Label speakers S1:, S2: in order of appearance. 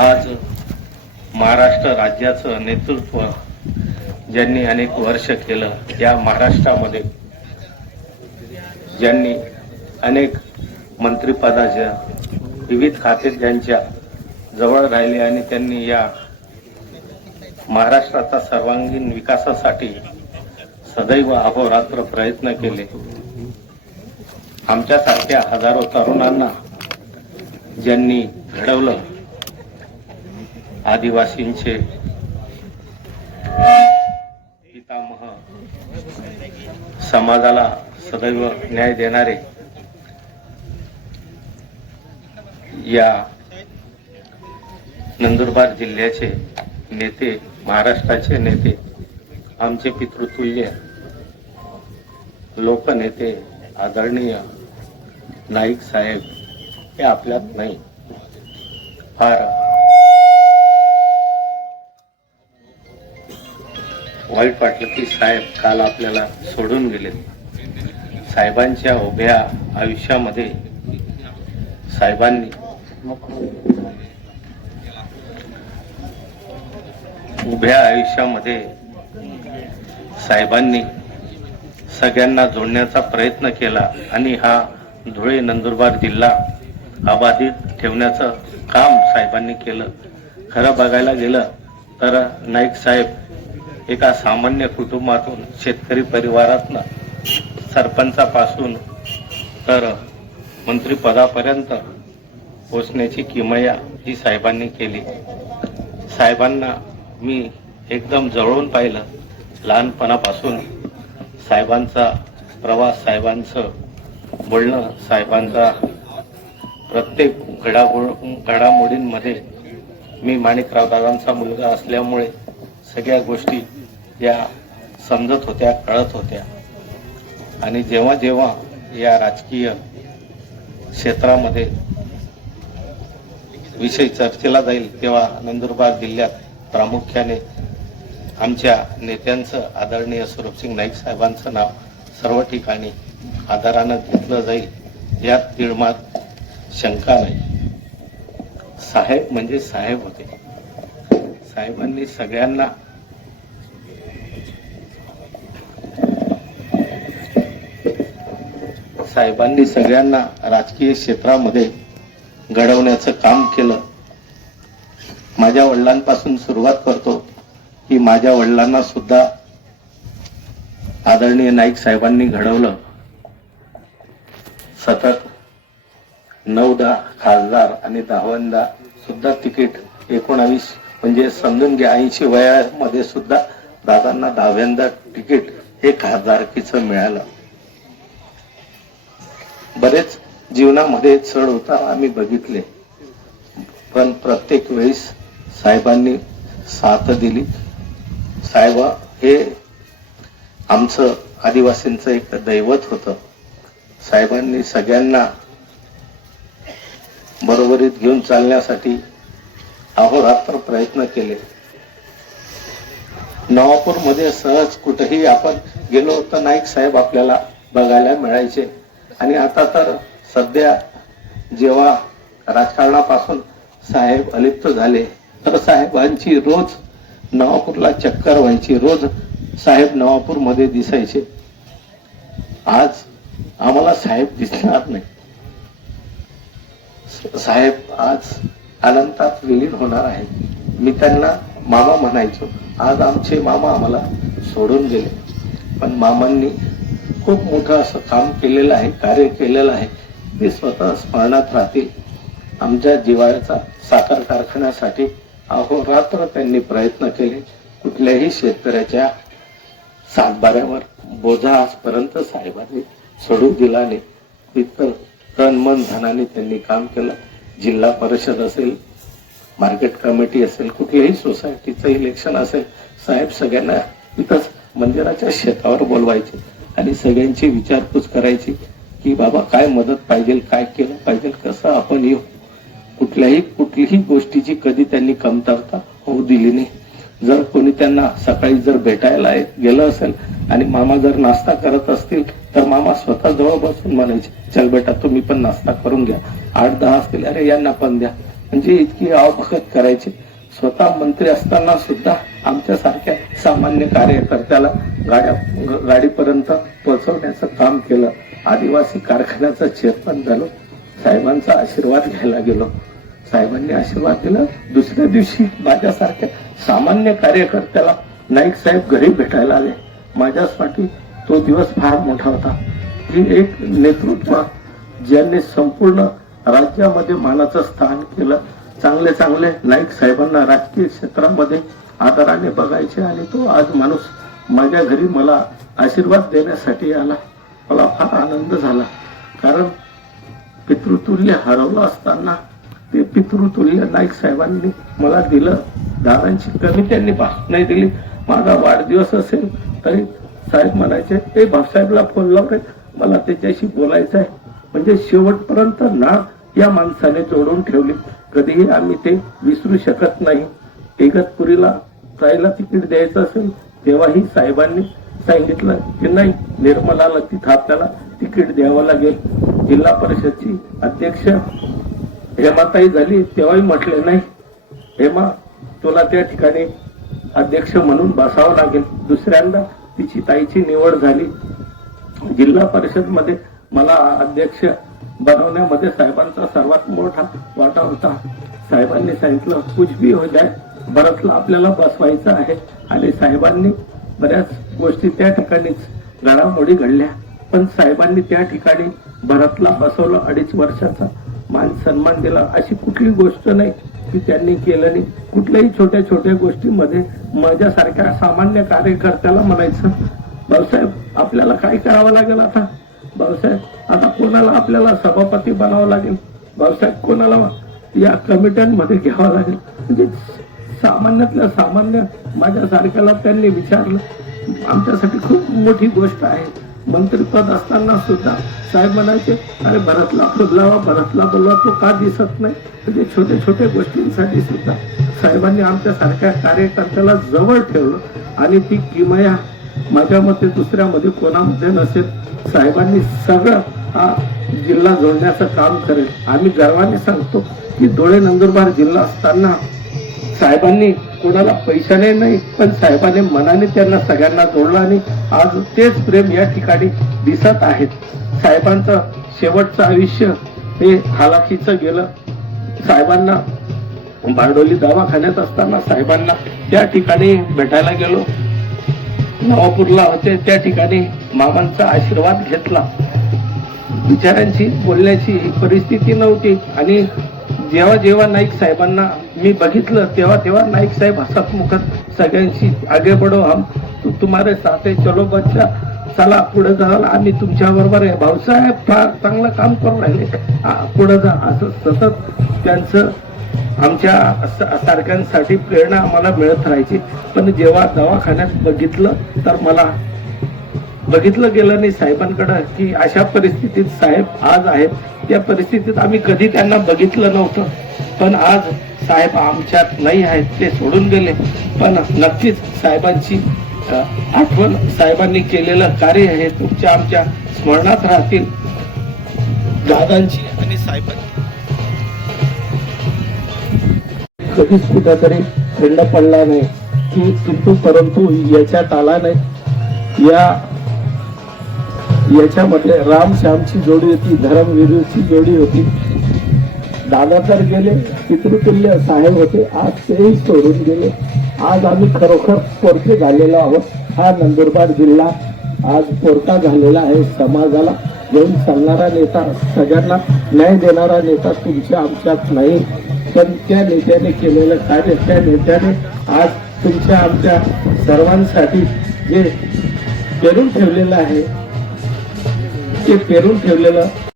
S1: आज महाराष्ट्र राज्याचं नेतृत्व ज्यांनी अनेक वर्ष केलं या महाराष्ट्रामध्ये ज्यांनी अनेक मंत्रिपदाच्या विविध खाते ज्यांच्या जवळ राहिले आणि त्यांनी या महाराष्ट्राचा सर्वांगीण विकासासाठी सदैव अहोरात्र प्रयत्न केले. आमच्यासारख्या हजारो तरुणांना ज्यांनी घडवलं आदिवासींचे पितामह समाजाला सदैव न्याय देणारे या नंदुरबार जिल्ह्याचे नेते महाराष्ट्राचे नेते आमचे पितृतुल्य लोकनेते आदरणीय नाईक साहेब हे आपल्यात नाही. फार वाईट वाटलं की साहेब काल आपल्याला सोडून गेले. साहेबांच्या उभ्या आयुष्यामध्ये साहेबांनी उभ्या आयुष्यामध्ये साहेबांनी सगळ्यांना जोडण्याचा प्रयत्न केला आणि हा धुळे नंदुरबार जिल्हा अबाधित ठेवण्याचं काम साहेबांनी केलं. खरं बघायला गेलं तर नाईक साहेब एका सामान्य कुटुंबातून शेतकरी परिवारातनं सरपंचापासून तर मंत्रिपदापर्यंत पोचण्याची किमया ही साहेबांनी केली. साहेबांना मी एकदम जवळून पाहिलं. लहानपणापासून साहेबांचा प्रवास साहेबांचं बोलणं साहेबांचा प्रत्येक घडामोड घडामोडींमध्ये मी माणिकराव दादांचा मुलगा असल्यामुळे सगळ्या गोष्टी या समजत होत्या कळत होत्या. आणि जेव्हा जेव्हा या राजकीय क्षेत्रामध्ये विषय चर्चेला जाईल तेव्हा नंदुरबार जिल्ह्यात प्रामुख्याने आमच्या नेत्यांचं आदरणीय स्वरूपसिंग नाईक साहेबांचं नाव सर्व ठिकाणी आदरानं घेतलं जाईल यात तिळमात शंका नाही. साहेब म्हणजे साहेब होते. साहेबांनी सगळ्यांना साहेबांनी सगळ्यांना राजकीय क्षेत्रामध्ये घडवण्याचं काम केलं. माझ्या वडिलांपासून सुरुवात करतो की माझ्या वडिलांना सुद्धा आदरणीय नाईक साहेबांनी घडवलं. सतत नऊदा खासदार आणि दहावंदा सुद्धा तिकीट एकोणावीस म्हणजे समजून घ्या ऐंशी वयामध्ये सुद्धा दादांना दहाव्यांदा तिकीट हे खासदारकीचं मिळालं. बरेच जीवनामध्ये चढ उतार आम्ही बघितले. पण प्रत्येक वेळेस साहेबांनी साथ दिली. साहेब हे आमचं आदिवासींचं एक दैवत होतं. साहेबांनी सगळ्यांना बरोबरीत घेऊन चालण्यासाठी अहोरात्र प्रयत्न केले. नवापूरमध्ये सहज कुठेही आपण गेलो तर नाईक साहेब आपल्याला बघायला मिळायचे. आणि आता तर सध्या जेव्हा राजकारणापासून साहेब अलिप्त झाले तर साहेबांची रोज नवापूरला चक्कर व्हायची रोज साहेब नवापूरमध्ये दिसायचे. आज आम्हाला साहेब दिसणार नाही. साहेब आज अनंतात विलीन होणार आहे. मी त्यांना मामा म्हणायचो. आज आमचे मामा आम्हाला सोडून गेले. पण मामांनी खूप मोठं असं काम केलेलं आहे कार्य केलेलं आहे. ते स्वतः स्मरणात राहतील. आमच्या जिवाळ्याचा साखर कारखान्यासाठी अहोरात्र त्यांनी प्रयत्न केले. कुठल्याही शेतकऱ्याच्या सातबाऱ्यावर बोजा आजपर्यंत साहेबांनी सोडून दिला नाही. इतकं तन मन धनाने त्यांनी काम केलं. जिल्हा परिषद असेल मार्केट कमिटी असेल कुठल्याही सोसायटीचं इलेक्शन असेल साहेब सगळ्यांना इथंच मंदिराच्या शेतावर बोलवायचे आणि सगळ्यांची विचारपूस करायची की बाबा काय मदत पाहिजे काय केलं पाहिजे कसं आपण येऊ? कुठल्याही कुठलीही गोष्टीची कधी त्यांनी कमतरता होऊ दिली नाही. जर कोणी त्यांना सकाळी जर भेटायला गेलं असेल आणि मामा जर नाश्ता करत असतील तर मामा स्वतः जवळ बसून म्हणायचे चल बेटा तुम्ही पण नाश्ता करून घ्या. आठ दहा असतील. अरे यांना पण द्या. म्हणजे इतकी अवभगत करायची. स्वतः मंत्री असताना सुद्धा आमच्यासारख्या सामान्य कार्यकर्त्याला गाड्या गाडीपर्यंत पोहोचवण्याचं काम केलं. आदिवासी कारखान्याचं चेअरमन झालो. साहेबांचा आशीर्वाद घ्यायला गेलो. साहेबांनी आशीर्वाद दिला. दुसऱ्या दिवशी माझ्यासारख्या सामान्य कार्यकर्त्याला नाईक साहेब घरी भेटायला आले. माझ्यासाठी तो दिवस फार मोठा होता. ही एक नेतृत्व ज्यांनी संपूर्ण राज्यामध्ये मानाचं स्थान केलं चांगले चांगले नाईक साहेबांना राजकीय क्षेत्रामध्ये आदराने बघायचे आणि तो आज माणूस माझ्या घरी मला आशीर्वाद देण्यासाठी आला. मला फार आनंद झाला. कारण पितृतुल्य हरवलं असताना ते पितृतुल्य नाईक साहेबांनी मला दिलं. दादांची कमी त्यांनी भाग नाही दिली. माझा वाढदिवस असेल तरी साहेब म्हणायचे ते बापसाहेबला फोन लावले मला त्याच्याशी बोलायचं आहे. म्हणजे शेवटपर्यंत ना या माणसाने जोडून ठेवली. कधीही आम्ही ते विसरू शकत नाही. इगतपुरीला जायला तिकीट द्यायचं असेल तेव्हाही साहेबांनी सांगितलं की नाही निर्मलाला तिथं आपल्याला तिकीट द्यावं लागेल. जिल्हा परिषदची अध्यक्ष हेमाताई झाली तेव्हाही म्हटले नाही. हेमा तुला त्या ठिकाणी अध्यक्ष म्हणून बसावं लागेल. दुसऱ्यांदा तिची ताईची निवड झाली. जिल्हा परिषदमध्ये मला अध्यक्ष बनवण्यामध्ये साहेबांचा सर्वात मोठा वाटा होता. साहेबांनी सांगितलं कुछ भी हो जाय भरतला आपल्याला बसवायचं आहे. आणि साहेबांनी बऱ्याच गोष्टी त्या ठिकाणीच घडामोडी घडल्या. पण साहेबांनी त्या ठिकाणी भरतला बसवलं अडीच वर्षाचा मान सन्मान दिला. अशी कुठली गोष्ट नाही. की त्यांनी केलं नाही कुठल्याही छोट्या छोट्या गोष्टीमध्ये माझ्यासारख्या सामान्य कार्यकर्त्याला म्हणायचं भाऊसाहेब आपल्याला काय करावं लागेल आता? भाऊसाहेब आता कोणाला आपल्याला सभापती बनावं लागेल? भाऊसाहेब कोणाला या कमिट्यांमध्ये घ्यावं लागेल? म्हणजे सामान्यातल्या सामान्य माझ्यासारख्याला त्यांनी विचारलं. आमच्यासाठी खूप मोठी गोष्ट आहे. मंत्रिपद असताना सुद्धा साहेब म्हणायचे अरे भरतला बोलवा भरतला बोलवा तो का दिसत नाही? म्हणजे छोट्या छोट्या गोष्टींसाठी सुद्धा साहेबांनी आमच्या सारख्या कार्यकर्त्याला जवळ ठेवलं आणि ती किमया माझ्या मते दुसऱ्यामध्ये कोणामध्ये नसेल. साहेबांनी सगळं हा जिल्हा जोडण्याचं काम करेल. आम्ही गर्वाने सांगतो की डोळे नंदुरबार जिल्हा असताना साहेबांनी कोणाला पैशाने नाही पण साहेबांनी मनाने त्यांना सगळ्यांना जोडलं आणि आज तेच प्रेम या ठिकाणी दिसत आहेत. साहेबांचं शेवटचं आयुष्य हे हालाखीचं गेलं. साहेबांना बारडोली दवाखान्यात असताना साहेबांना त्या ठिकाणी भेटायला गेलो. नवापूरला होते त्या ठिकाणी मामांचा आशीर्वाद घेतला. बिचाऱ्यांची बोलण्याची परिस्थिती नव्हती आणि जेव्हा जेव्हा नाईक साहेबांना मी बघितलं तेव्हा तेव्हा नाईक साहेब हसतमुखत सगळ्यांशी आगे बडो हम. तू तुम्हारे साथे चलो बच्चा. चला पुढे जाल आम्ही तुमच्या बरोबर आहे. भाऊसाहेब फार चांगलं काम करून राहिले. पुढे जा. असं सतत त्यांचं आमच्या सारख्यांसाठी प्रेरणा आम्हाला मिळत राहायची. पण जेव्हा दवाखान्यात बघितलं तर मला बघितलं गेलं नाही साहेबांकडं की अशा परिस्थितीत साहेब आज आहेत. त्या परिस्थितीत आम्ही कधी त्यांना बघितलं नव्हतं. पण आज साहेब आमच्यात नाही आहेत ते सोडून गेले. पण नक्कीच साहेबांची आठवण साहेबांनी केलेलं कार्य हे तुमच्या आमच्या स्मरणात राहतील. दादांची आणि साहेबांची. कधीच कुठेतरी खंड पडला नाही. की किंतु परंतु याच्यात आला नाही. या याच्यामध्ये राम श्यामची जोडी होती धर्मवीरची जोडी होती. दादा तर गेले पितृतुल्य साहेब होते आज तेही सोडून गेले. आज आम्ही खरोखर पोरके झालेलो आहोत. हा नंदुरबार जिल्हा आज पोरका झालेला आहे समाजाला. घेऊन चालणारा नेता सगळ्यांना न्याय देणारा नेता तुमच्या आमच्यात नाही. पण त्या नेत्याने केलेलं कार्य त्या नेत्याने आज तुमच्या आमच्या सर्वांसाठी जे पेरून ठेवलेलं आहे ते पेरून ठेवलेलं